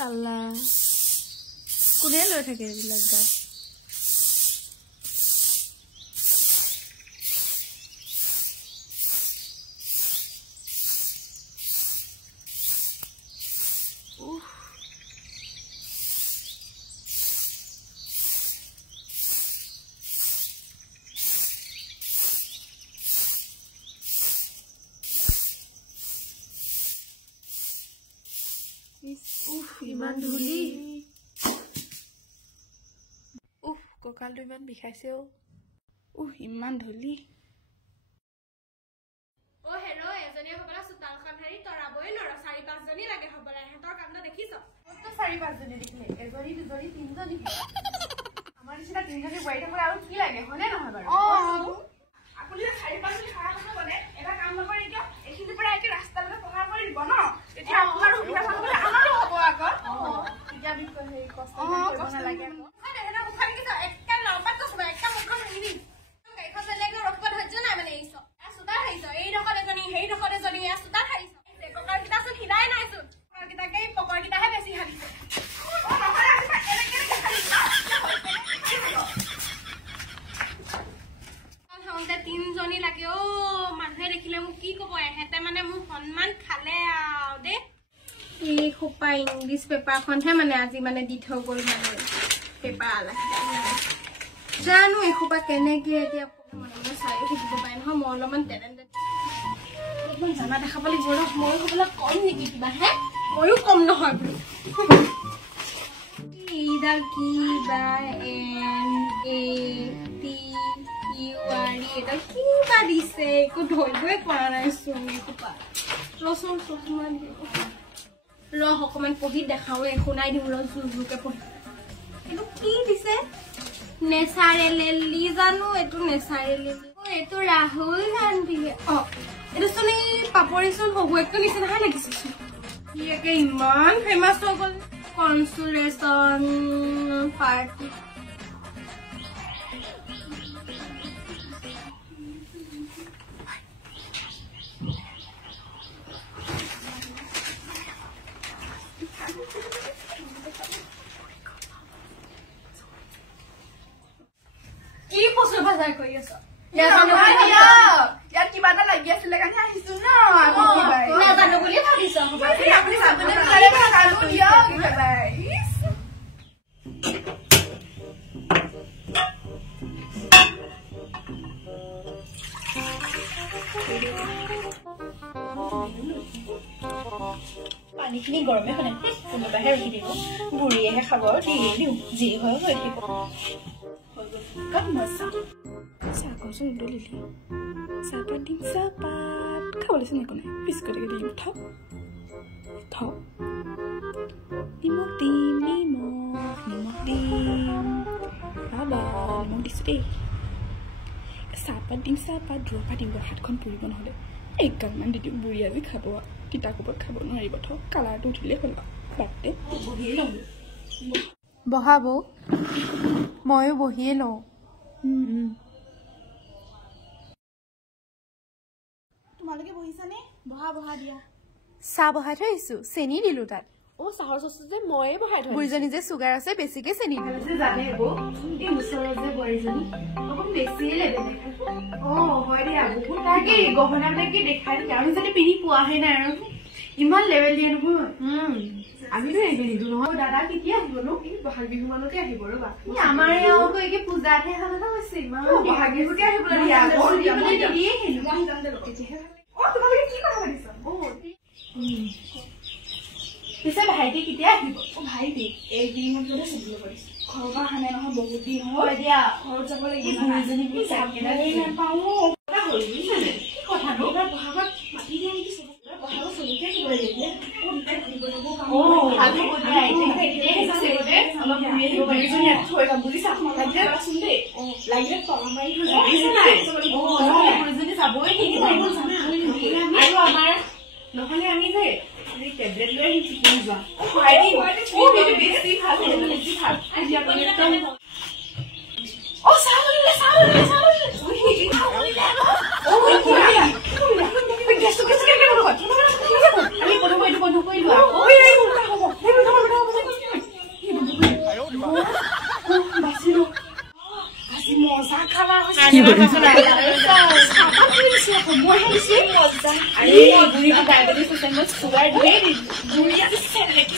চাল্লা কোনে লৈ থাকে এইবিলাক গাছ ইমান ধুলি কঁকালটো ইমান বিষাইছে ইমান ধুলি হেৰ এজনী হবলা চোতালখন হেৰি তৰাবই নৰ 4-5 জনী লাগে হবলা হেতৰ কাণ্ড দেখিছ তো 4-5 জনী দেখিলে এজনী দুজনী তিনজনী আমাৰ নিচিনা তিনজনী বৈ থাকলে আৰু কি লাগে হনে নহয় বাৰু আপুনি 4-5 জনী খাৰা হ'ব বনে এটা কাম নকৰি কিয় এখিনি পৰা একে ৰাস্তালৈ পহাৰ কৰি দিব ন তেতিয়া আপোনাৰ সুবিধা হ'বলে আমাৰো হ'ব আগত তেতিয়া আমি হেৰি কষ্ট কৰিব নালাগে আৰে হেনা মুখানি কি একটা লম্বা কষ্ট একটা মুখন নিবি এখন বেলেগ ৰখব ধৈৰ্য নাই মানে এইছ সুতা খাইছ এই ৰকলে জনী হেই ৰকলে জনী সুতা খাইছ পকৰ কিটা সব হিলাই নাইছ পকৰ কিটাকে পকৰ কিটাহে বেছি হালিছে হওঁতে তিনজনী লাগে মানুহে দেখিলে মোক কি ক'ব এহেতে মানে মোক সন্মান খালে আও দে এই খোপা ইংলিছ পেপাৰখনহে মানে আজি মানে দি থৈ গ'ল মানে পেপাৰ আলা জানো এই খোপা কেনেকে এতিয়া মনে চাই থাকিব পাৰে নহয় মই অলপমান টেলেণ্টেড অকমান জানা দেখাব লাগিব মই হ'বলা কম নেকি কিবা হে ময়ো কম নহয় বুলি ইডাল কিবা এটা কিবা দিছে একো ধৰিবই পৰা নাই চোন খোপা ৰচোন চচমান অকমান পঢ়ি দেখাও শুনাই দিম জুজুকে পঢ়ি এইটো কি দিছে নেচাৰেলি জানো এইটো নেচাৰেলি এইটো ৰাহুল গান্ধী এইটো চোন এই পাপৰিচোন হবুৱেকটো নিচিনাহে লাগিছে চোন ই একে ইমান ফেমাছ হৈ গ'ল কনচুলেশ্যন পাৰ্টি কি পছৰ বাজাৰ কৰি আছ ইয়াত কিবা এটা লাগি আছিলে কাৰণে আহিছো ন নাজানো বুলি ভাবিছ আপুনি চাবলৈ পানীখিনি গৰমে খনে কোনোবাহে ৰখি দিব বুঢ়ীয়েহে খাব দিয়ে দিওঁ যি হয় হৈ থাকিব চাহকচোন উদলিলি চাহপাত দিম চাহপাত খাবলৈচোন একো নাই বিস্কুটকে দিম থ নিমখ দিম নিমখ দিম বাবা নিমখ দিছোঁ দেই চাহপাত দিম চাহপাত দূৰৰ পৰা দিম হাতখন পুৰিব নহ'লে একগালমান দি দিওঁ বুঢ়ী আজি খাব তিতা কোপত খাব নোৱাৰিব থ কালাৰটো উঠিলেই হ'ল বাটতে বহিয়ে লওঁ বহাব ময়ো বহিয়ে লওঁ তোমালোকে বহিছানে বহা দিয়া চাহ বহাই থৈ আহিছো চেনি দিলো তাত চাহৰ চচটো যে ময়ে বহাই থৈ বুঢ়ীজনী যে চুগাৰ আছে বেছিকে চেনি দিলো জানে এই ওচৰৰ যে বোৱাৰীজনী অকণ বেছিয়ে লেবে দেখাই হয় দিয়া বহুত তাকে গহনা মানে কি দেখাই দিয়ে আমি যদি পিন্ধি পোৱাহে নাই আৰু ইমান লেবেল দিয়ে নহয় আমিতো এইটো নিদো নহয় দাদা কেতিয়া আহিব নো বহাগ বিহু মানতে আহিব ৰবা আমাৰ ইয়াতো একে পূজাতহে হালনা হৈছে ইমান বহাগ বিহুতে আহিবলৈ দিয়া দিয়ে তোমালোকে কি কথা পাতিছা পিছে ভাইটি কেতিয়া আহিব ভাইটি এইকেইদিনত যদি চলিব পাৰিছে ঘৰৰ পৰা অহা নাই নহয় বহুত দিন হয় দিয়া ঘৰত যাব লাগিব এজনী কি নাপাওঁ কথাটো বহাগত মাতি দিয়ে নেকি বহাগত চলিকে কি কৰি দিয়ে লাগিলে তলা মাৰি চাবই আৰু আমাৰ নহলে আমি যে টেবলেট লৈ আহিছো যোৱা বেছি ভাল আমি খাবা হৈছে মই হৈছে মজা আরে বুড়ি কি ডায়াবেটিস আছে মই সুগার দিয়ে দি বুড়ি কি সেলে কি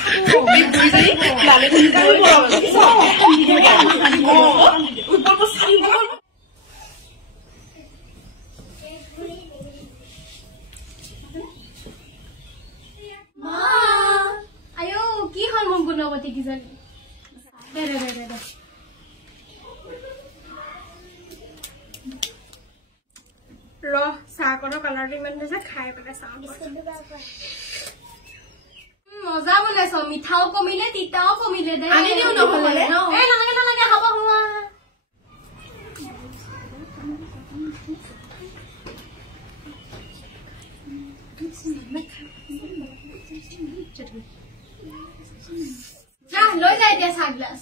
খাবো বুড়ি যাই লালে তুমি খাবো উপর তো সারি মা আয়ো কি হল মন গুণবতী কি জানি দে ৰ চাহকনৰ কালাৰটো ইমান হৈছে খাই পেলাই চাওঁ মজা বনাইছ মিঠাও কমিলে তিতাও কমিলে দে আনি দিও নহলে এই নালাগে হ'ব হোৱা যা লৈ যাই দিয়া চাহ গ্লাছ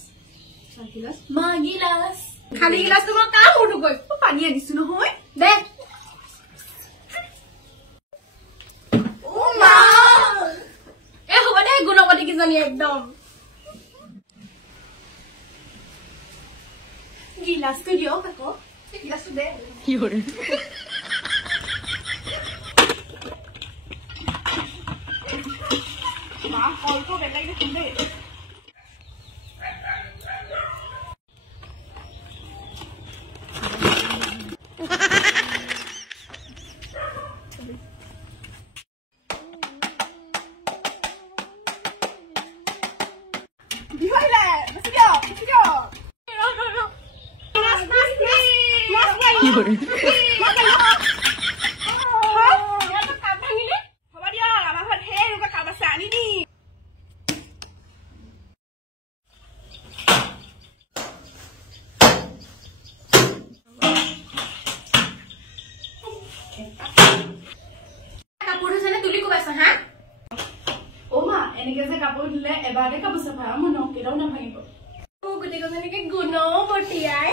মা গিলাস খালি গিলাস তোমাক কা মুটো গৈ পানী আনিছো নহয় দে ও মা এ হ'ব দে গুণবতী কি জানি একদম গিলাসটো দিও কাকো গিলাসটো দে কি হৰে মা কলটো বেলাই দে দে কাপোৰ দিলে এবাৰে কাপোৰ চাফা মোৰ নকেটাও নাভাঙিব মোৰ গোটেইজনীকে গুণবতীয়াই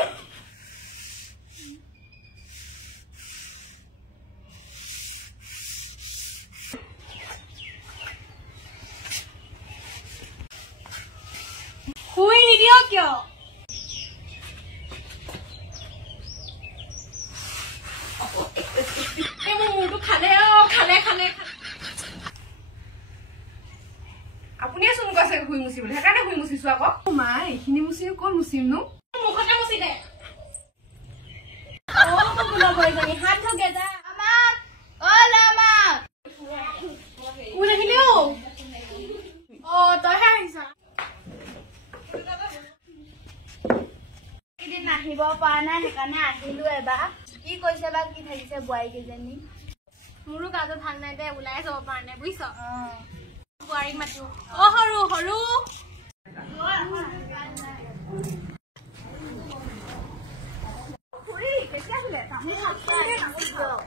শুই নিদিয় কিয় মোৰ মূৰটো খালে খালে আপুনিয়ে চোন কৈছে শুই মুচি বুলি সেইকাৰণে শুই মুচিছো আকৌ মা এইখিনি মুচি ক'ত মুচিম নো মুখতে মুচি দে হাত ধকে যা তইহে আহিছা এদিন আহিব পৰা নাই সেইকাৰণে আহিলো এবাৰ কি কৈছে বা কি থাকিছে বোৱাৰী কেইজনী মোৰো গাটো ভাল নাই দে ওলাই যাব পৰা নাই বুজিছ বোৱাৰীক মাতিও সৰু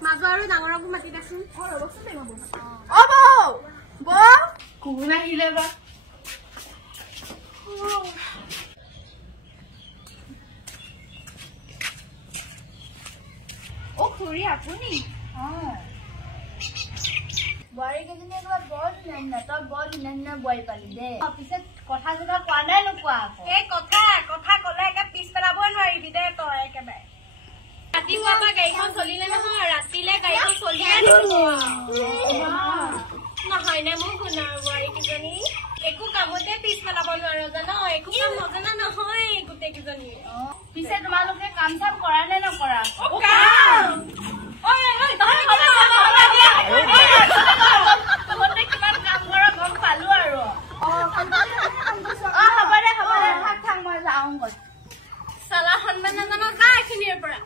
মাজু আৰু ডাঙৰকো মাতি দেচোন কোন আহিলে বা খুৰী আপুনি বোৱাৰী কেইজনী একেবাৰে বৰ ধুনীয়া তই বৰ ধুনীয়া বোৱাৰী পালি দে পিছত কথা চথা কোৱা নাই নোকোৱা আকৌ এই কথা কলে একে পিছ পেলাবই নোৱাৰিবি দে তই একেবাৰে ৰাতিপুৱা পৰা গাড়ীখন চলিলে নহয় ৰাতিলে গাড়ীখন চলিয়ে নহয় নে মোৰ শুনাৰ বোৱাৰী কেইজনী একো কামতে পিছ পেলাব নোৱাৰো জানো একো কাম নজনা নহয় গোটেই কেইজনী পিছে তোমালোকে কাম চাম কৰা নে নকৰা কিমান কাম কৰা গম পালো আৰু হ'ব দে থাক মই যাওঁ চালা সন্মান নাজানো যা এইখিনিৰ পৰা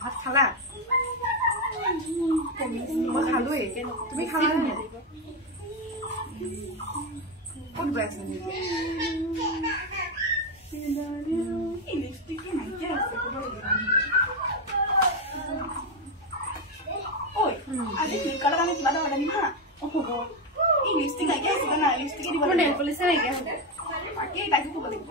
ভাত খালা মই খালোৱে তুমি খালা ক'ত গৈ আছা আজি ফ্লিপকাৰ্টত আমি কিবা এটা অৰ্ডাৰ দিম হা এই লিপষ্টিক নাইকিয়া আছে জানা লিপষ্টিকে দিব নেল পলিচে নাইকিয়া আছে বাকী তাইকো ক'ব লাগিব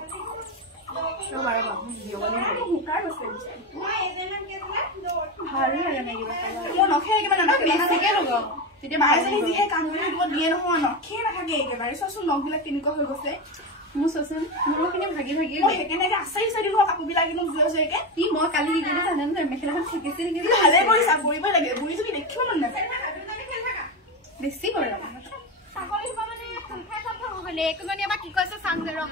ভাল লাগে নাই কিবা মই নখাই কিবা নানা বেছিকে লগাওঁ তেতিয়া মাইজনী যিহে কাম কৰি থাকিব দিয়ে নহয় নখে নাথাকে একেবাৰে চোৱাচোন নখবিলাক কেনেকুৱা হৈ গৈছে মোৰ চোৱাচোন মোৰখিনি ভাগি ভাগি সেইকেনেকে আচাৰি চাই দিব কাপোৰবিলাক কিন্তু জোৰে জোৰেকে ই মই কালি কি কৰিলো জানে নহয় মেখেলাখন ঠেকেছি নেকি ভালে কৰিছা কৰিব লাগে বুঢ়ী যদি দেখিব মন নাযায় বেছি কৰে ছাগলী মানে সংখ্যা কম হ'লে একজনী এবাৰ কি কৈছে চাং দে ৰং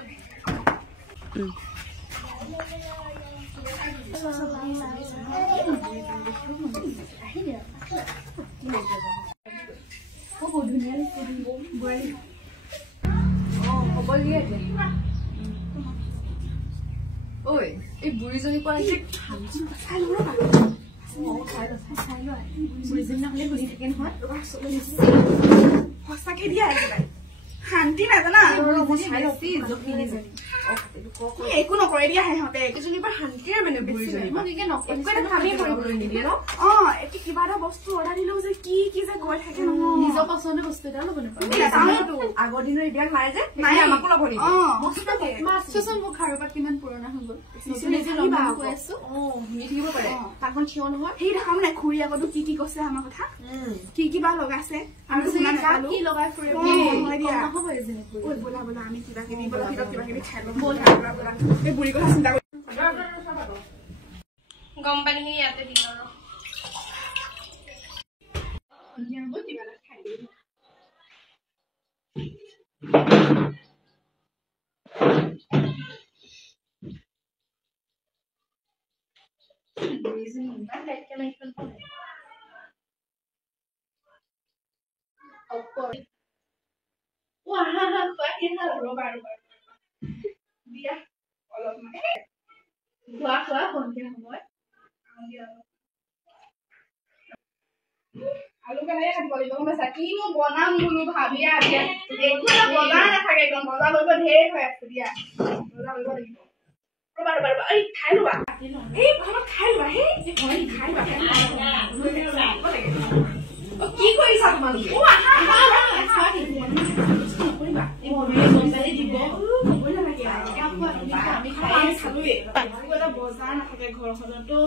ঐ এই বুঢ়ীজনী পৰা বুঢ়ীজনী নহলে শুনি থাকে নহয় সঁচাকে দিয়া শান্তি নাজানা একো নকৰে দিয়া সিহঁতে একেজনীৰ পৰা শান্তিৰে মানে কিবা এটা বস্তু অৰ্ডাৰ দিলেও যে কি কি যে গৈ থাকে নহয় নিজৰ পচন্দৰ বস্তু এটা ল'ব নাপায় আগৰ দিনৰ এইবিলাক নাই যে আমাকো ল'ব নিদিয়ে চোৱাচোন মোৰ খাৰুপাত কিমান পুৰণা হৈ গ'ল কৈ আছো শুনি থাকিব পাৰে তাকখন থিয় নহয় সেই দেখাম নাই খুৰী আগতো কি কি কৈছে আমাৰ কথা কি কিবা লগাইছে আৰু কি লগাই ফুৰিব নহ'ব এজনী বলা বলা আমি কিবা কিবি খাই ল'ম এই বুঢ়ী কথা চিন্তা কৰি গম পানীখিনি ইয়াতে দি লওঁ আলু কেনেকে কাটিব লাগিব গম পাইছা কিনো বনাম বোলো ভাবি একো এটা বজাৰ নাথাকে একদম বজাৰ কৰিব ঢেৰ হৈ আছে দিয়া বজাৰ কৰিব লাগিব ৰবা এই খাই লোৱা এই ভাত খাই লোৱা খাই লোৱা কি কৰিছা তোমালোকে বজাৰ নাথাকে ঘৰখনতো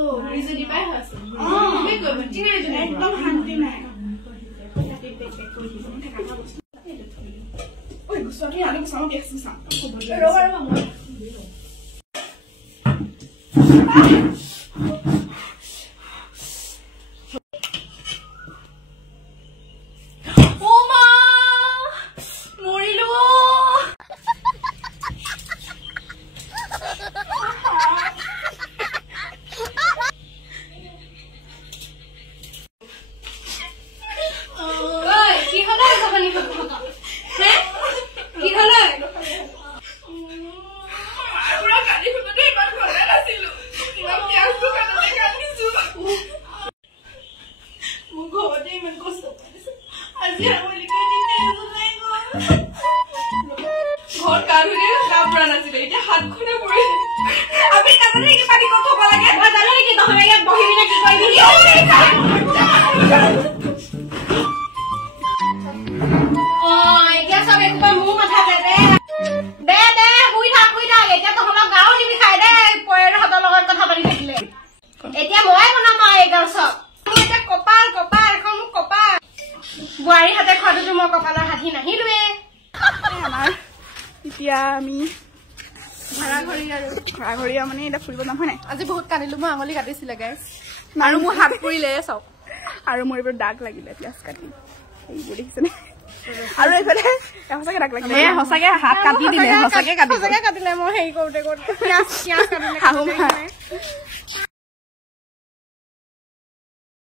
একদম শান্তি নাই বুঢ়াৰী হাতে খোৱাটো মই কপালৰ হাতি নাহিলোৱে এতিয়া আমি ঘৰা ঘৰি মানে এটা ফুৰিব যাম হয় নাই আজি বহুত কান্দিলো মই আঙুলি কাটিছিলে গাইছ আৰু মোৰ হাত পুৰিলে চাওক আৰু মোৰ এইবোৰ দাগ লাগিলে পিয়াজ কাটি এইবোৰ দেখিছেনে আৰু এইফালে সঁচাকে দাগ লাগিলে সঁচাকে হাত কাটি দিলে সঁচাকে কাটিলে মই হেৰি কৰোঁতে পিয়াজ কাটিলে